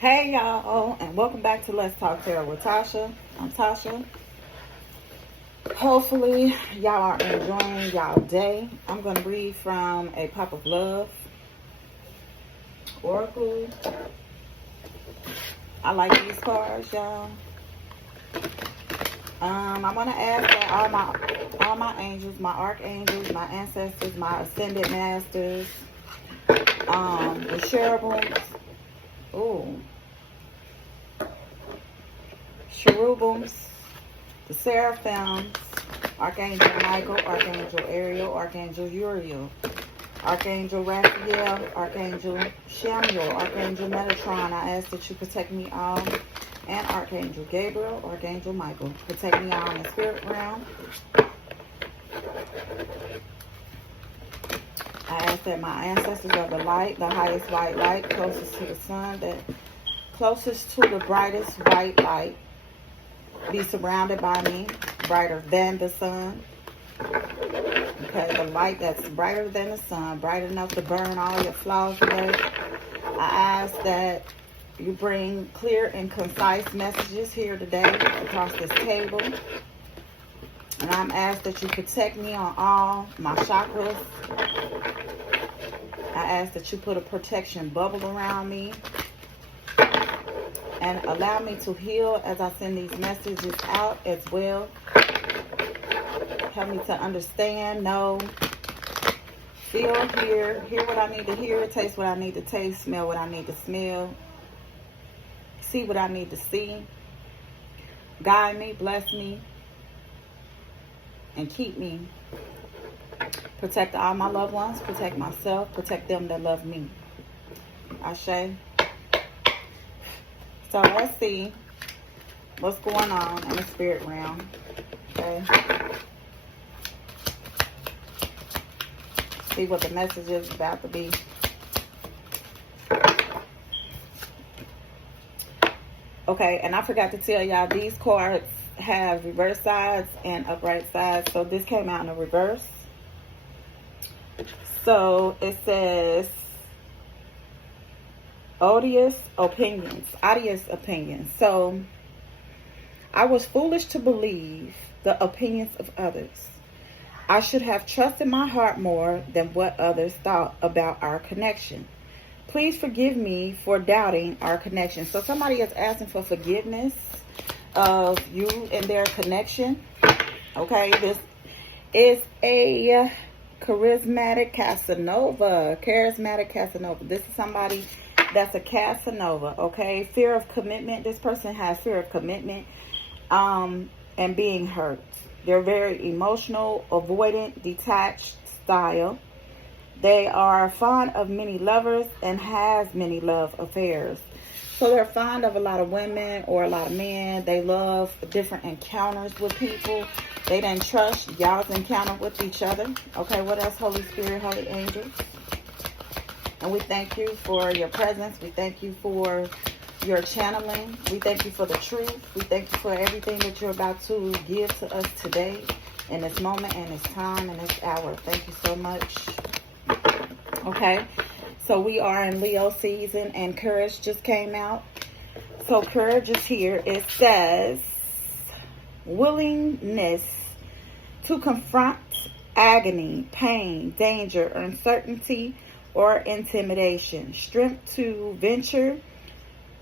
Hey y'all, and welcome back to Let's Talk Tarot with Tasha. I'm Tasha. Hopefully y'all are enjoying y'all day. I'm going to read from A Pop of Love Oracle. I like these cards, y'all. I want to ask that all my angels, my archangels, my ancestors, my ascended masters, the cherubims, cherubims, the seraphims, Archangel Michael, Archangel Ariel, Archangel Uriel, Archangel Raphael, Archangel Samuel, Archangel Metatron. I ask that you protect me all. And Archangel Gabriel, Archangel Michael. Protect me all in the spirit realm. I ask that my ancestors of the light, the highest white light, closest to the sun, that closest to the brightest white light, be surrounded by me, brighter than the sun. Okay, the light that's brighter than the sun, bright enough to burn all your flaws away. I ask that you bring clear and concise messages here today across this table. And I'm asked that you protect me on all my chakras. I ask that you put a protection bubble around me. And allow me to heal as I send these messages out as well. Help me to understand, know, feel, hear what I need to hear, taste what I need to taste, smell what I need to smell, see what I need to see. Guide me, bless me, and keep me. Protect all my loved ones, protect myself, protect them that love me. Ashe. So let's see what's going on in the spirit realm. Okay. See what the message is about to be. Okay, and I forgot to tell y'all, these cards have reverse sides and upright sides. So this came out in the reverse. So it says odious opinions. So I was foolish to believe the opinions of others. I should have trusted my heart more than what others thought about our connection. Please forgive me for doubting our connection. So somebody is asking for forgiveness of you and their connection. Okay, this is a charismatic Casanova. This is somebody that's a Casanova. Okay, fear of commitment. This person has fear of commitment and being hurt. They're very emotional, avoidant, detached style. They are fond of many lovers and has many love affairs. So they're fond of a lot of women or a lot of men. They love different encounters with people. They didn't trust y'all's encounter with each other. Okay, what else? Holy Spirit, Holy Angels. And we thank you for your presence. We thank you for your channeling. We thank you for the truth. We thank you for everything that you're about to give to us today, in this moment, and this time, and this hour. Thank you so much. Okay, so we are in Leo season, and Courage just came out. So Courage is here. It says, willingness to confront agony, pain, danger, uncertainty, or intimidation. Strength to venture,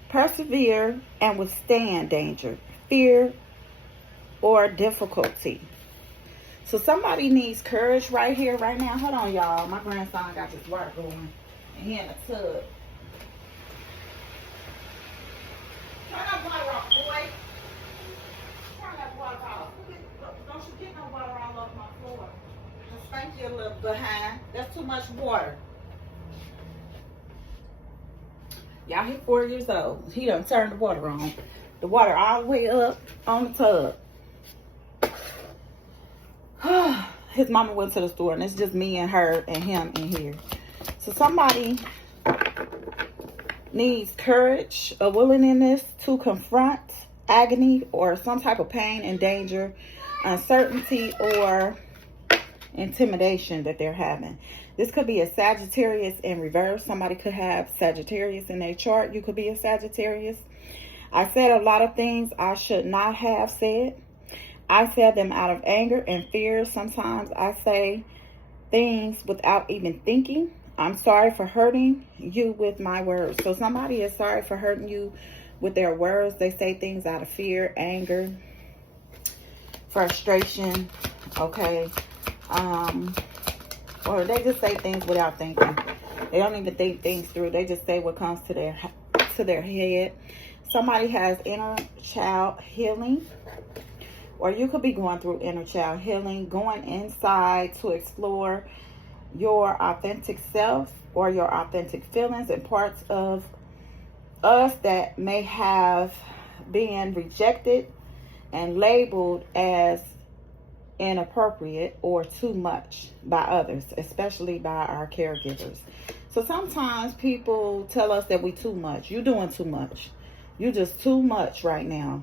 persevere, and withstand danger, fear, or difficulty. So somebody needs courage right here, right now. Hold on, y'all. My grandson got this water going. And he in a tub. Turn that water off, boy. Turn that water off. Don't you get no water all over my floor. Just spank you a little behind. That's too much water. Y'all, he's 4 years old. He done turned the water on. The water all the way up on the tub. His mama went to the store, and it's just me and her and him in here. So somebody needs courage, a willingness to confront agony or some type of pain and danger, uncertainty or intimidation that they're having. This could be a Sagittarius in reverse. Somebody could have Sagittarius in their chart. You could be a Sagittarius. I said a lot of things I should not have said. I said them out of anger and fear. Sometimes I say things without even thinking. I'm sorry for hurting you with my words. So somebody is sorry for hurting you with their words. They say things out of fear, anger, frustration, okay? Or they just say things without thinking. They don't even think things through. They just say what comes to their head. Somebody has inner child healing, or you could be going through inner child healing, going inside to explore your authentic self or your authentic feelings and parts of us that may have been rejected and labeled as inappropriate or too much by others, especially by our caregivers. So sometimes people tell us that we too much. You're doing too much. You're just too much right now.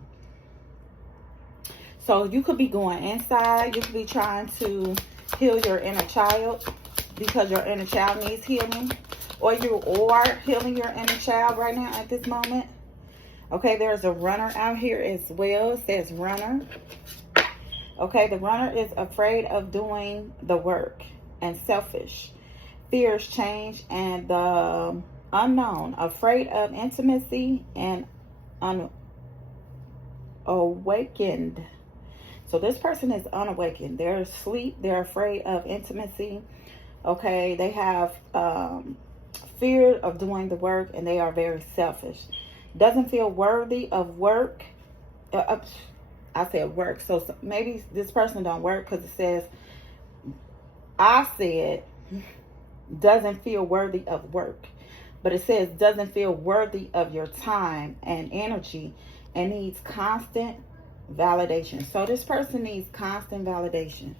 So you could be going inside. You could be trying to heal your inner child because your inner child needs healing. Or you are healing your inner child right now at this moment. Okay, there's a runner out here as well. It says runner. Okay, the runner is afraid of doing the work and selfish. Fears change and the unknown. Afraid of intimacy and unawakened. So this person is unawakened. They're asleep. They're afraid of intimacy. Okay, they have fear of doing the work and they are very selfish. Doesn't feel worthy of work. I said work. So maybe this person don't work because it says, I said, doesn't feel worthy of work. But it says doesn't feel worthy of your time and energy and needs constant validation. So this person needs constant validation.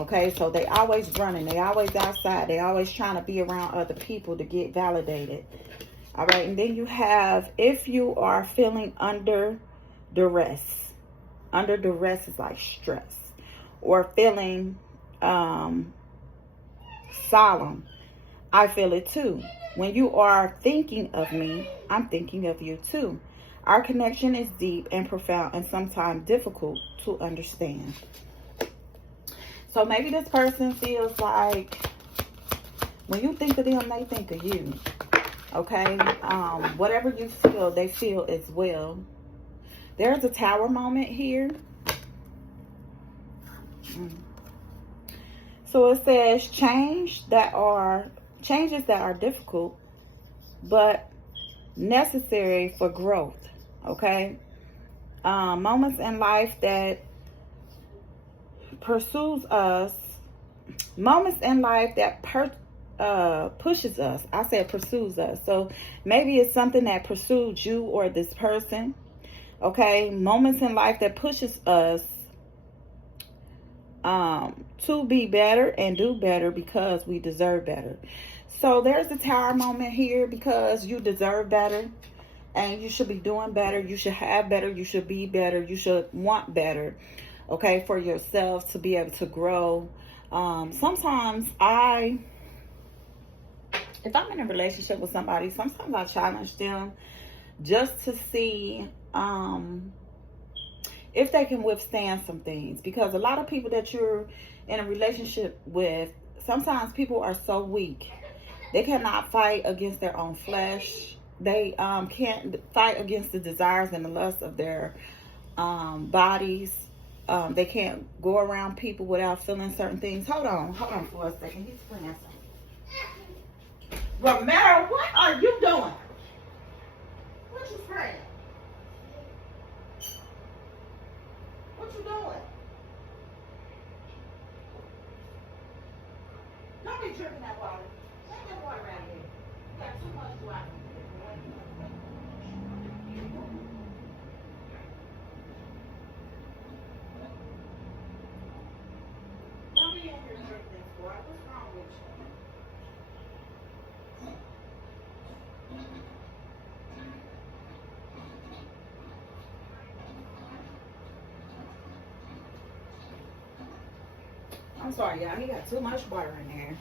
Okay, so they always running. They always outside. They always trying to be around other people to get validated. All right, and then you have, if you are feeling under duress. Under duress is like stress. Or feeling solemn. I feel it too. When you are thinking of me, I'm thinking of you too. Our connection is deep and profound and sometimes difficult to understand. So maybe this person feels like when you think of them, they think of you. Okay? Whatever you feel, they feel as well. There's a tower moment here. So it says changes that are difficult but necessary for growth. Okay? Moments in life that pursues us. Moments in life that pushes us. I said pursues us. So maybe it's something that pursued you or this person. Okay? Moments in life that pushes us to be better and do better because we deserve better. So there's a tower moment here because you deserve better and you should be doing better. You should have better. You should be better. You should want better. Okay, for yourself to be able to grow. Sometimes if I'm in a relationship with somebody, sometimes I challenge them just to see if they can withstand some things. Because a lot of people that you're in a relationship with, sometimes people are so weak. They cannot fight against their own flesh. They can't fight against the desires and the lusts of their bodies. They can't go around people without feeling certain things. Hold on for a second. He's playing something. Romero, what are you doing? What you spraying? What you doing? Don't be drinking that water. Take that water out of here. You got too much water. Don't be in here drinking this water. What's wrong with you? I'm sorry, y'all. He got too much water in there.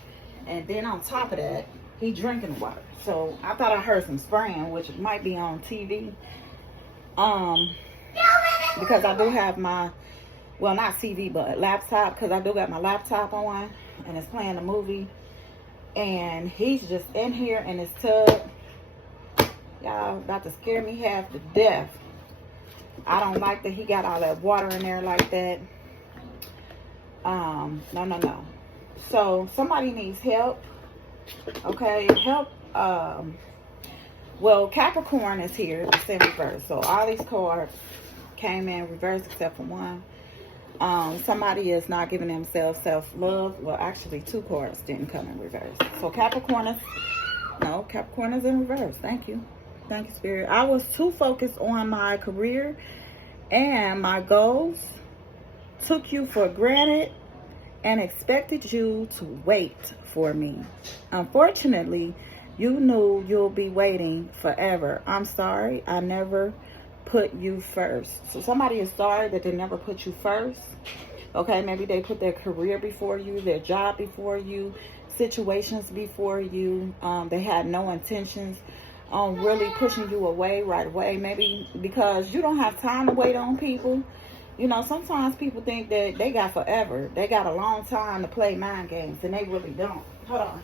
And then on top of that, he drinking the water. So I thought I heard some spraying, which might be on TV. Because I do have my, well, not TV, but laptop. Because I do got my laptop on. And it's playing a movie. And he's just in here in his tub. Y'all about to scare me half to death. I don't like that he got all that water in there like that. No. So somebody needs help. Okay, help. Well, Capricorn is here. It's in reverse. So all these cards came in reverse except for one. Somebody is not giving themselves self-love. Well, actually, two cards didn't come in reverse. So Capricorn is in reverse. Thank you. Thank you, Spirit. I was too focused on my career and my goals. Took you for granted and expected you to wait for me. Unfortunately, you knew you'll be waiting forever. I'm sorry. I never put you first. So somebody is sorry that they never put you first. Okay, maybe they put their career before you, their job before you, situations before you. They had no intentions on really pushing you away right away. Maybe because you don't have time to wait on people. You know, sometimes people think that they got forever. They got a long time to play mind games, and they really don't. Hold on.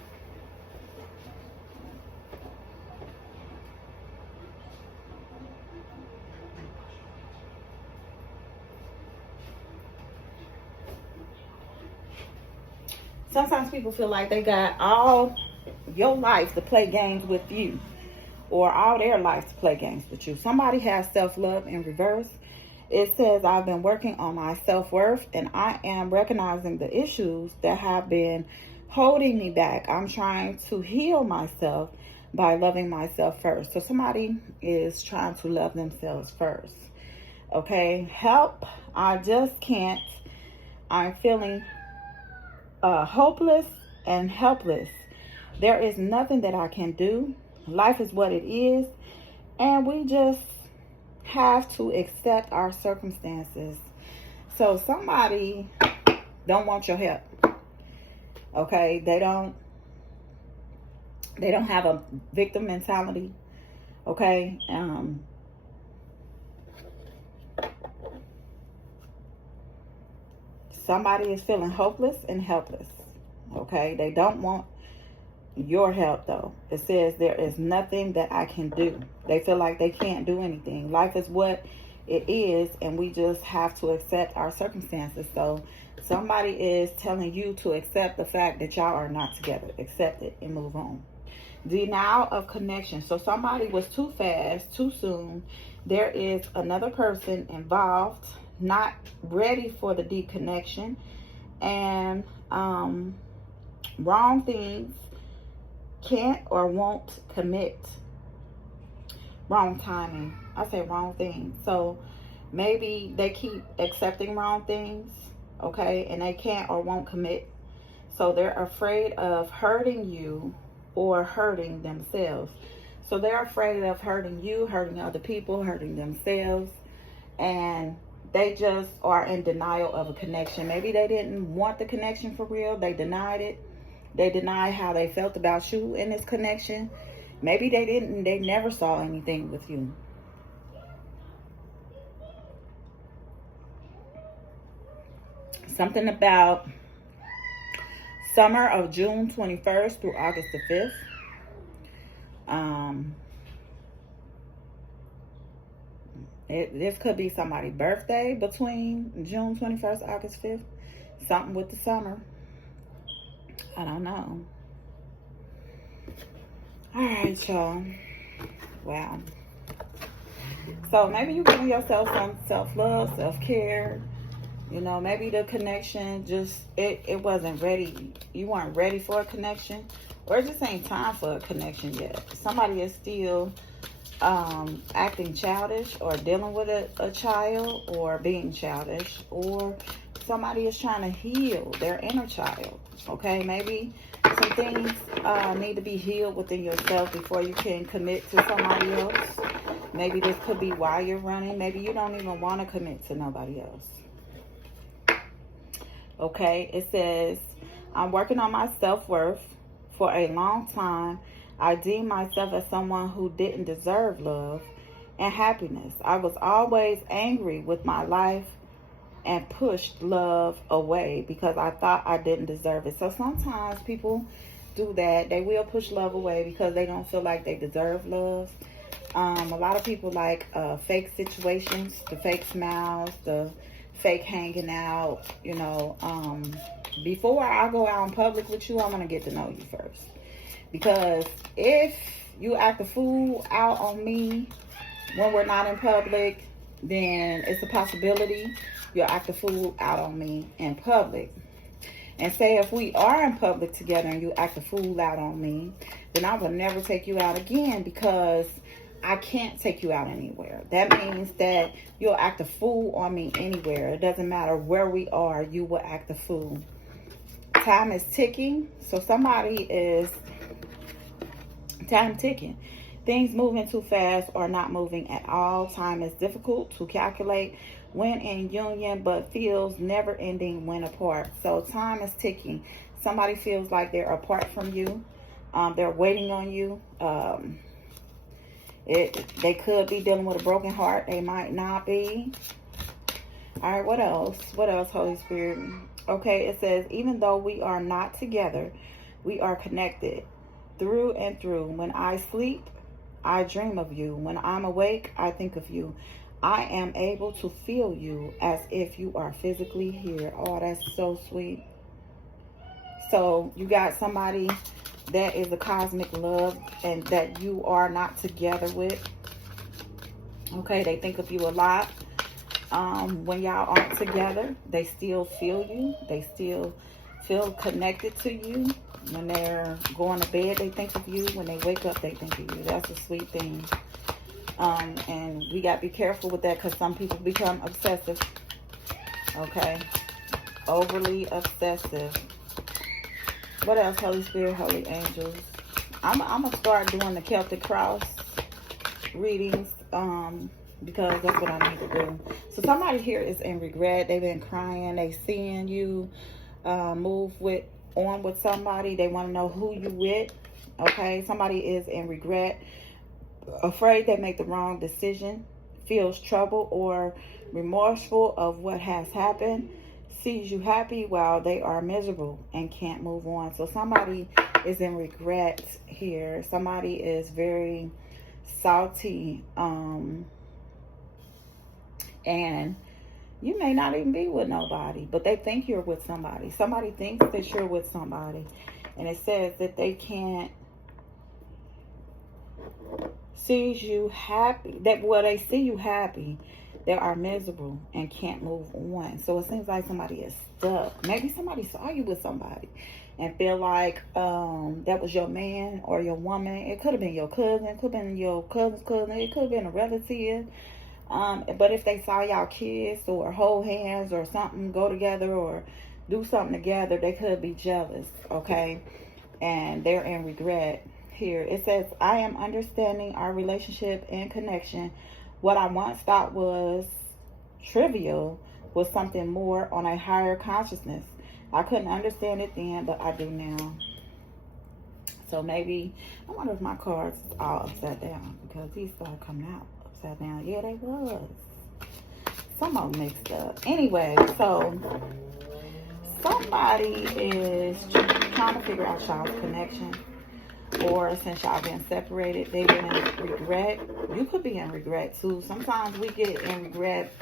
Sometimes people feel like they got all your life to play games with you, or all their life to play games with you. Somebody has self-love in reverse. It says, I've been working on my self-worth, and I am recognizing the issues that have been holding me back. I'm trying to heal myself by loving myself first. So somebody is trying to love themselves first. Okay, help. I just can't. I'm feeling hopeless and helpless. There is nothing that I can do. Life is what it is, and we just have to accept our circumstances. So somebody don't want your help. Okay, they don't have a victim mentality. Okay, somebody is feeling hopeless and helpless. Okay, they don't want your help though. It says there is nothing that I can do. They feel like they can't do anything. Life is what it is, and we just have to accept our circumstances. So somebody is telling you to accept the fact that y'all are not together. Accept it and move on. Denial of connection. So somebody was too fast, too soon. There is another person involved, not ready for the deep connection, and wrong things. Can't or won't commit. Wrong timing. I say wrong things. So maybe they keep accepting wrong things, okay, and they can't or won't commit. So they're afraid of hurting you or hurting themselves. So they're afraid of hurting you, hurting other people, hurting themselves, and they just are in denial of a connection. Maybe they didn't want the connection for real. They denied it. They denied how they felt about you in this connection. Maybe they never saw anything with you. Something about summer of June 21st through August the 5th. This could be somebody's birthday between June 21st, August 5th. Something with the summer. I don't know. All right, y'all. Wow. So maybe you're giving yourself some self-love, self-care. You know, maybe the connection just, it wasn't ready. You weren't ready for a connection. Or it just ain't time for a connection yet. Somebody is still acting childish or dealing with a child or being childish, or somebody is trying to heal their inner child. Okay, maybe some things need to be healed within yourself before you can commit to somebody else. Maybe this could be why you're running. Maybe you don't even want to commit to nobody else. Okay, it says, I'm working on my self-worth. For a long time, I deemed myself as someone who didn't deserve love and happiness. I was always angry with my life and pushed love away because I thought I didn't deserve it. So sometimes people do that. They will push love away because they don't feel like they deserve love. A lot of people like fake situations, the fake smiles, the fake hanging out, you know. Before I go out in public with you, I'm going to get to know you first. Because if you act a fool out on me when we're not in public, then it's a possibility you'll act a fool out on me in public. And say if we are in public together and you act a fool out on me, then I will never take you out again because I can't take you out anywhere. That means that you'll act a fool on me anywhere. It doesn't matter where we are, you will act a fool. Time is ticking, so somebody is time ticking. Things moving too fast or not moving at all. Time is difficult to calculate when in union, but feels never ending when apart. So time is ticking. Somebody feels like they're apart from you. They're waiting on you. They could be dealing with a broken heart. They might not be. All right, what else? What else, Holy Spirit? Okay, it says, even though we are not together, we are connected through and through. When I sleep, I dream of you. When I'm awake, I think of you. I am able to feel you as if you are physically here. Oh, that's so sweet. So you got somebody that is a cosmic love and that you are not together with. Okay, they think of you a lot. When y'all aren't together, they still feel you. They still feel connected to you. When they're going to bed, they think of you. When they wake up, they think of you. That's a sweet thing. And we got to be careful with that because some people become obsessive. Okay? Overly obsessive. What else, Holy Spirit, Holy Angels? I'm going to start doing the Celtic Cross readings because that's what I need to do. So somebody here is in regret. They've been crying. They seeing you move on with somebody. They want to know who you with. Okay? Somebody is in regret, afraid they make the wrong decision, feels trouble or remorseful of what has happened, sees you happy while they are miserable and can't move on. So somebody is in regret here. Somebody is very salty, and you may not even be with nobody, but they think you're with somebody. Somebody thinks that you're with somebody, and it says that they can't see you happy. They see you happy, they are miserable and can't move on. So it seems like somebody is stuck. Maybe somebody saw you with somebody and feel like that was your man or your woman. It could have been your cousin, it could have been your cousin's cousin, it could have been a relative. But if they saw y'all kiss or hold hands or something, go together or do something together, they could be jealous, okay? And they're in regret here. It says, I am understanding our relationship and connection. What I once thought was trivial was something more on a higher consciousness. I couldn't understand it then, but I do now. So maybe, I wonder if my cards is all upside down because these started coming out upside down. Yeah, they was. Some of them mixed up. Anyway, so somebody is trying to figure out y'all's connection. Or since y'all been separated, they've been in regret. You could be in regret too. Sometimes we get in regret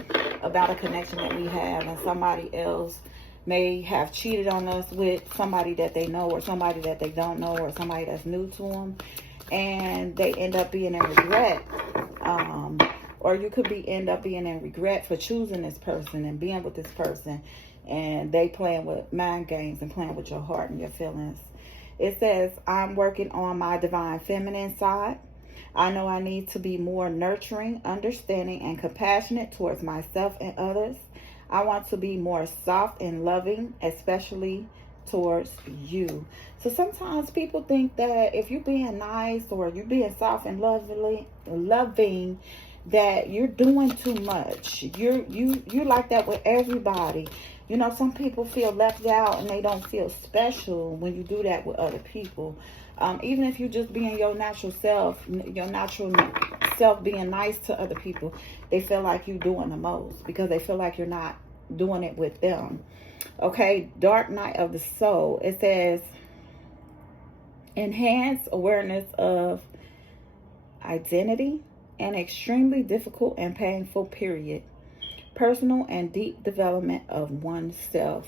about a connection that we have, and somebody else may have cheated on us with somebody that they know, or somebody that they don't know, or somebody that's new to them, and they end up being in regret. Or you could end up being in regret for choosing this person and being with this person, and they playing with mind games and playing with your heart and your feelings. It says, I'm working on my divine feminine side. I know I need to be more nurturing, understanding, and compassionate towards myself and others. I want to be more soft and loving, especially towards you. So sometimes people think that if you're being nice or you're being soft and loving, that you're doing too much. You like that with everybody. You know, some people feel left out and they don't feel special when you do that with other people. Even if you just being your natural self, being nice to other people, they feel like you're doing the most because they feel like you're not doing it with them. Okay, dark night of the soul. It says, enhance awareness of identity, an extremely difficult and painful period. Personal and deep development of oneself.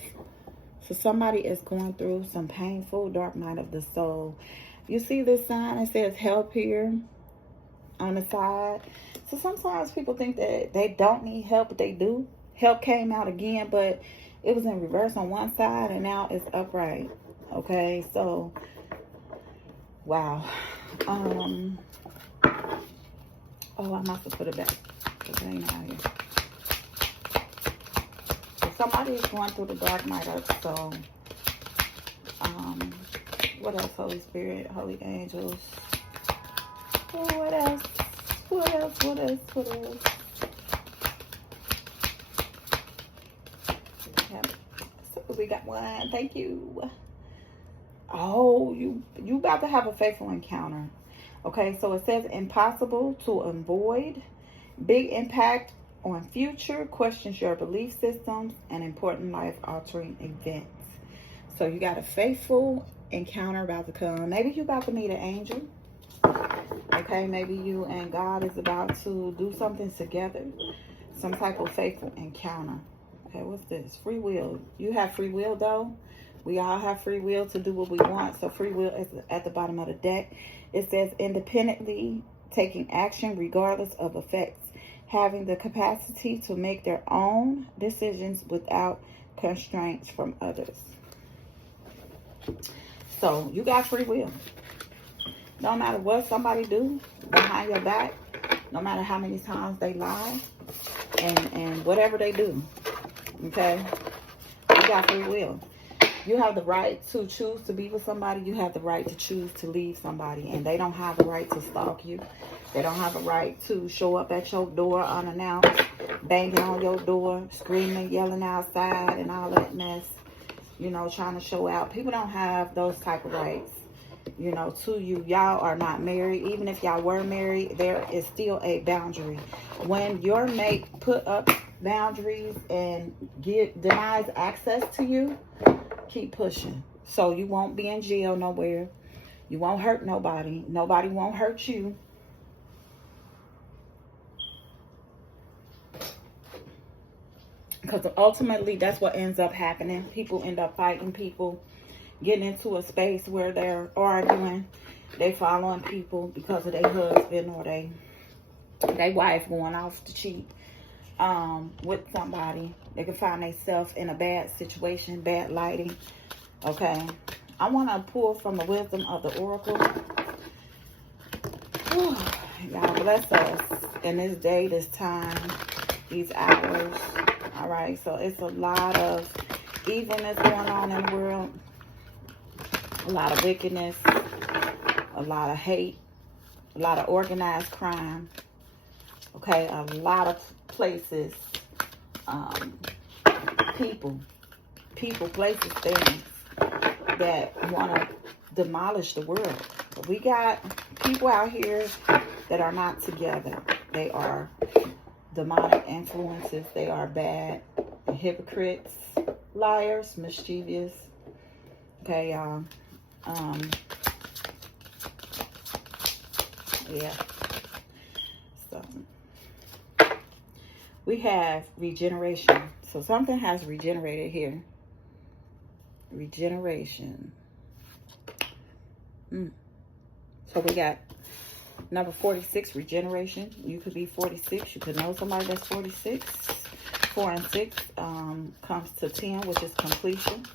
So somebody is going through some painful dark night of the soul. You see this sign? It says help here on the side. So sometimes people think that they don't need help, but they do. Help came out again, but it was in reverse on one side and now it's upright. Okay, so wow. Oh, I must have put it back because it ain't out here. Somebody is going through the dark night of the soul. What else? Holy Spirit, holy angels. Oh, what else? What else? What else? What else? Yep. So we got one. Thank you. Oh, you about to have a faithful encounter. Okay, so it says impossible to avoid. Big impact on future, questions your belief systems, and important life-altering events. So you got a faithful encounter about to come. Maybe you're about to meet an angel. Okay, maybe you and God is about to do something together. Some type of faithful encounter. Okay, what's this? Free will. You have free will, though. We all have free will to do what we want. So free will is at the bottom of the deck. It says independently taking action regardless of effects. Having the capacity to make their own decisions without constraints from others. So you got free will. No matter what somebody do behind your back, no matter how many times they lie, and whatever they do, okay, you got free will. You have the right to choose to be with somebody. You have the right to choose to leave somebody. And they don't have the right to stalk you. They don't have a right to show up at your door unannounced, banging on your door, screaming, yelling outside, and all that mess, you know, trying to show out. People don't have those type of rights, you know, to you. Y'all are not married. Even if y'all were married, there is still a boundary. When your mate put up boundaries and denies access to you, keep pushing. So you won't be in jail nowhere. You won't hurt nobody. Nobody won't hurt you. Because ultimately, that's what ends up happening. People end up fighting. People getting into a space where they're arguing. They following people because of their husband or their wife going off to cheat with somebody. They can find themselves in a bad situation, bad lighting. Okay. I want to pull from the wisdom of the oracle. Whew. God bless us in this day, this time, these hours. All right. So it's a lot of evilness going on in the world. A lot of wickedness. A lot of hate. A lot of organized crime. Okay. A lot of places. People, places, things that want to demolish the world. We got people out here that are not together. They are demonic influences. They are bad, hypocrites, liars, mischievous. Okay, y'all. Yeah. So we have regeneration. So something has regenerated here. Regeneration. So we got number 46, regeneration. You could be 46. You could know somebody that's 46. 4 and 6 comes to 10, which is completion.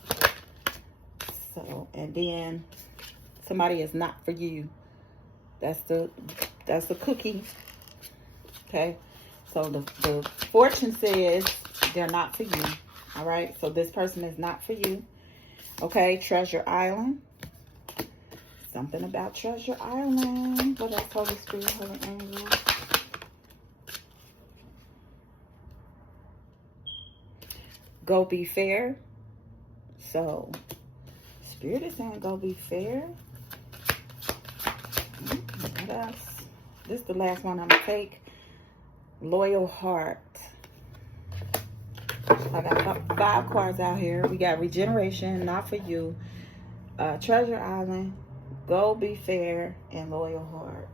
So, and then somebody is not for you. That's the cookie. Okay. So the fortune says they're not for you. All right. So this person is not for you. Okay. Treasure Island. Something about Treasure Island. What else? Holy Spirit, Holy Angels. go be fair. So, Spirit is saying go be fair. What else? This is the last one I'm going to take. Loyal heart. I got 5 cards out here. We got regeneration, not for you. Treasure Island, go be fair, and loyal heart.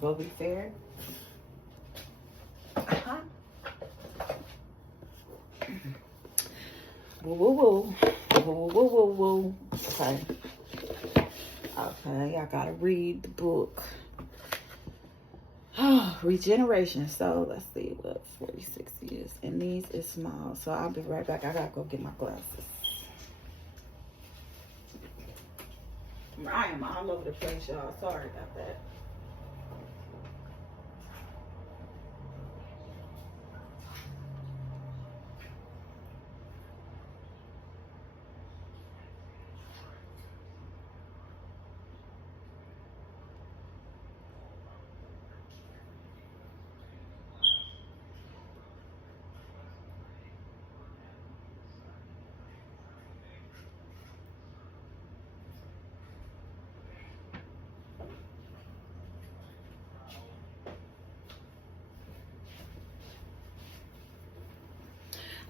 Go be fair. Woo woo woo. Woo woo woo woo. Okay. Okay, I gotta read the book. Regeneration. So let's see what 46 is. And these is small. So I'll be right back. I gotta go get my glasses. I am all over the place, y'all. Sorry about that.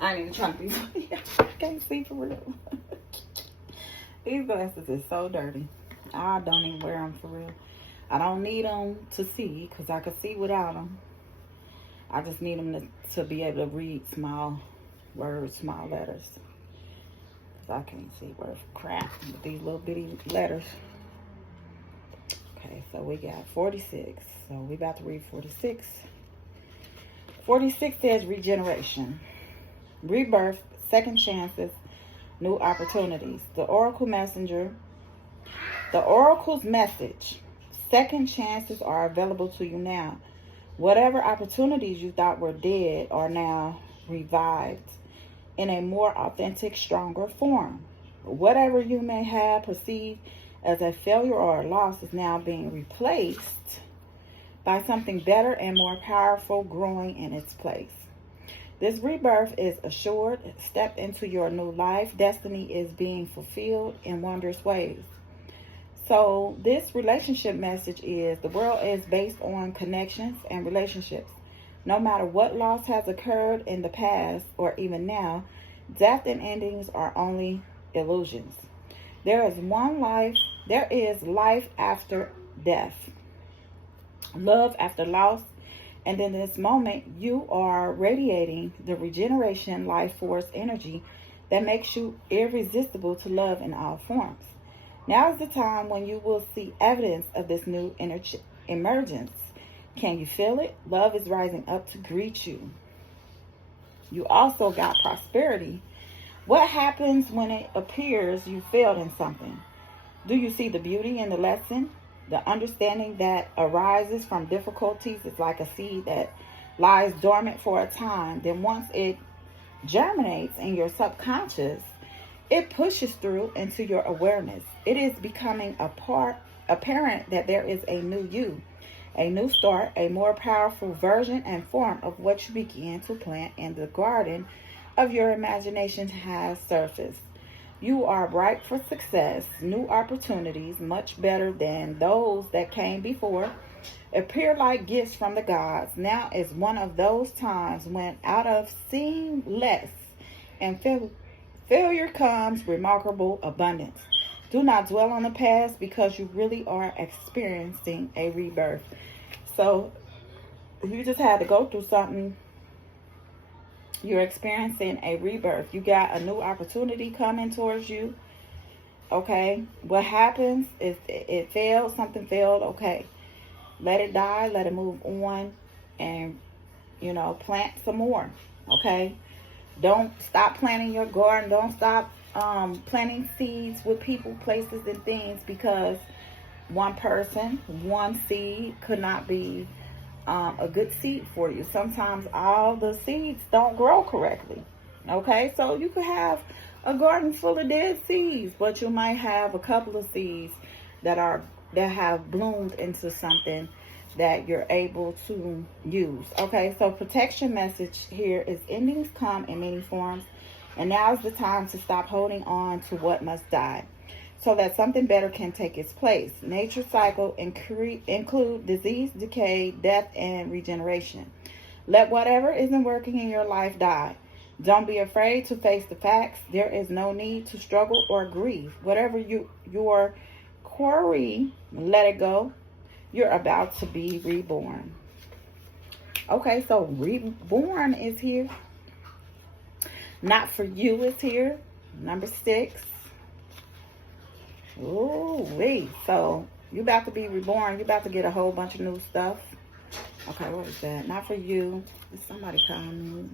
I ain't even trying to be funny. I can't see for real. These glasses is so dirty. I don't even wear them for real. I don't need them to see because I can see without them. I just need them to be able to read small words, small letters. Because I can't see worth crap with these little bitty letters. Okay, so we got 46. So we about to read 46. 46 says regeneration. Rebirth, second chances, new opportunities. The Oracle Messenger. The Oracle's message. Second chances are available to you now. Whatever opportunities you thought were dead are now revived in a more authentic, stronger form. Whatever you may have perceived as a failure or a loss is now being replaced by something better and more powerful growing in its place. This rebirth is assured. Step into your new life. Destiny is being fulfilled in wondrous ways. So this relationship message is the world is based on connections and relationships. No matter what loss has occurred in the past or even now, death and endings are only illusions. There is life after death, love after loss. And in this moment, you are radiating the regeneration life force energy that makes you irresistible to love in all forms. Now is the time when you will see evidence of this new emergence. Can you feel it? Love is rising up to greet you. You also got prosperity. What happens when it appears you failed in something? Do you see the beauty in the lesson? The understanding that arises from difficulties is like a seed that lies dormant for a time. Then once it germinates in your subconscious, it pushes through into your awareness. It is becoming apparent that there is a new you, a new start, a more powerful version and form of what you began to plant in the garden of your imagination has surfaced. You are ripe for success. New opportunities, much better than those that came before, appear like gifts from the gods. Now is one of those times when out of seeing less and failure comes remarkable abundance. Do not dwell on the past because you really are experiencing a rebirth. So you just had to go through something. You're experiencing a rebirth. You got a new opportunity coming towards you. Okay. What happens is it failed. Something failed. Okay. Let it die. Let it move on. And, plant some more. Okay. Don't stop planting your garden. Don't stop planting seeds with people, places, and things because one person, one seed could not be a good seed for you. Sometimes all the seeds don't grow correctly. Okay, so you could have a garden full of dead seeds, but you might have a couple of seeds that have bloomed into something that you're able to use. Okay, so protection message here is endings come in many forms, and now is the time to stop holding on to what must die so that something better can take its place. Nature's cycle include disease, decay, death, and regeneration. Let whatever isn't working in your life die. Don't be afraid to face the facts. There is no need to struggle or grieve. Whatever your quarry, let it go. You're about to be reborn. Okay, so reborn is here. Not for you is here. Number 6. Ooh, wait. So you're about to be reborn. You're about to get a whole bunch of new stuff. Okay, what is that? Not for you. Is somebody calling me?